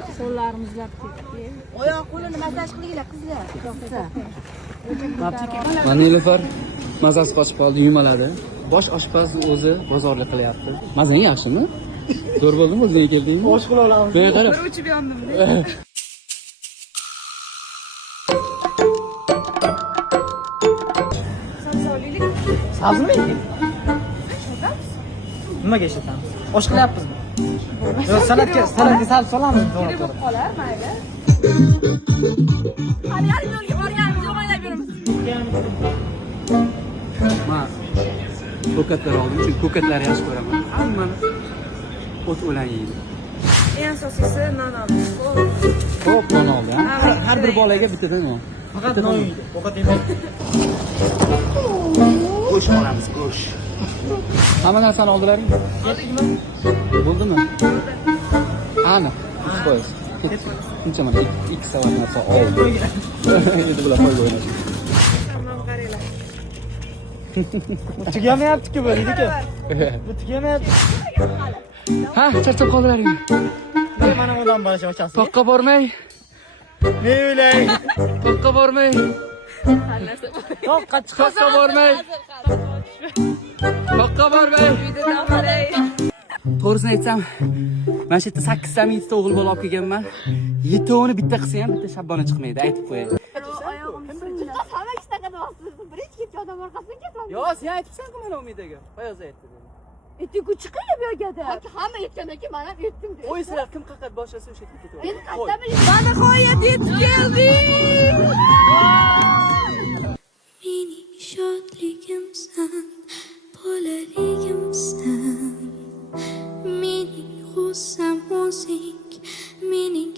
aka. Qo'llarimiz muzlab ketdi. Oyoq qo'lini massaj qilinglar qizlar. Mana Nilufar mazasi qochib qoldi, yumaladi. Bosh oshpaz o'zi bozorlik qilyapti. Mazang yaxshimi? Zo'r bo'ldimi o'zingga keldingmi? Bosh qila olamiz. Bir Uchib yondim-da. Sabzimi eking? Nimaga ishlatamiz? Osh qilyapmizmi? Yo'q, salatga sabz solamiz. To'g'ri bo'lib qolar, mayli. Hali yarim yo'lga borganmiz, o'ylab yuramiz. Men ko'katlar oldim, chunki ko'katlarni yaxshi ko'raman. Hammani o't o'lan yeydi. Eng asosiysi non oldim. Xo'p, non oldi, ha? Har bir bolaga bittadan non. Faqat non yeydi. Ovqat yemaydi. Go'sht olamiz, go'sht. Hamma narsani oldilaringmi? Oldingmi? Bo'ldimi? Aniq. 100%. Shuncha mana 2 soat narsa oldi. Endi bular qo'yib o'ynashdi. Tamam, qaranglar. Tugamayapti-ku bu, yedi-ku. Bu tugamayapti. Ha, charchab qoldiraringmi? Mana bundan boshqa ochasiz. Toqqa bormay, Ne o'ylay? toqqa bormay, Toqqa chiqib toqqa bormay, toqqa bormay. To'g'risini aytsam, mana shu yerda 8 ta 7 ta o'g'il bola olib kelganman. 7ovini bitta qilsa ham bitta shabbona chiqmaydi, aytib qo'yay. Yo, sen aytibsan-ku mana Umidaga. Fayoz aytdi dedi. Etiku chiqing bu yerga. Hamma aytgandan keyin men ham aytdim dedi. Qo'y sizlar kim qaqat boshlasa o'sha yerga ketaveradi. Men qayerdan bilay? Mana nihoyat yetib keldik. Mening shodligimsan, bolaligimsan. Mening g'ussam o'zing, mening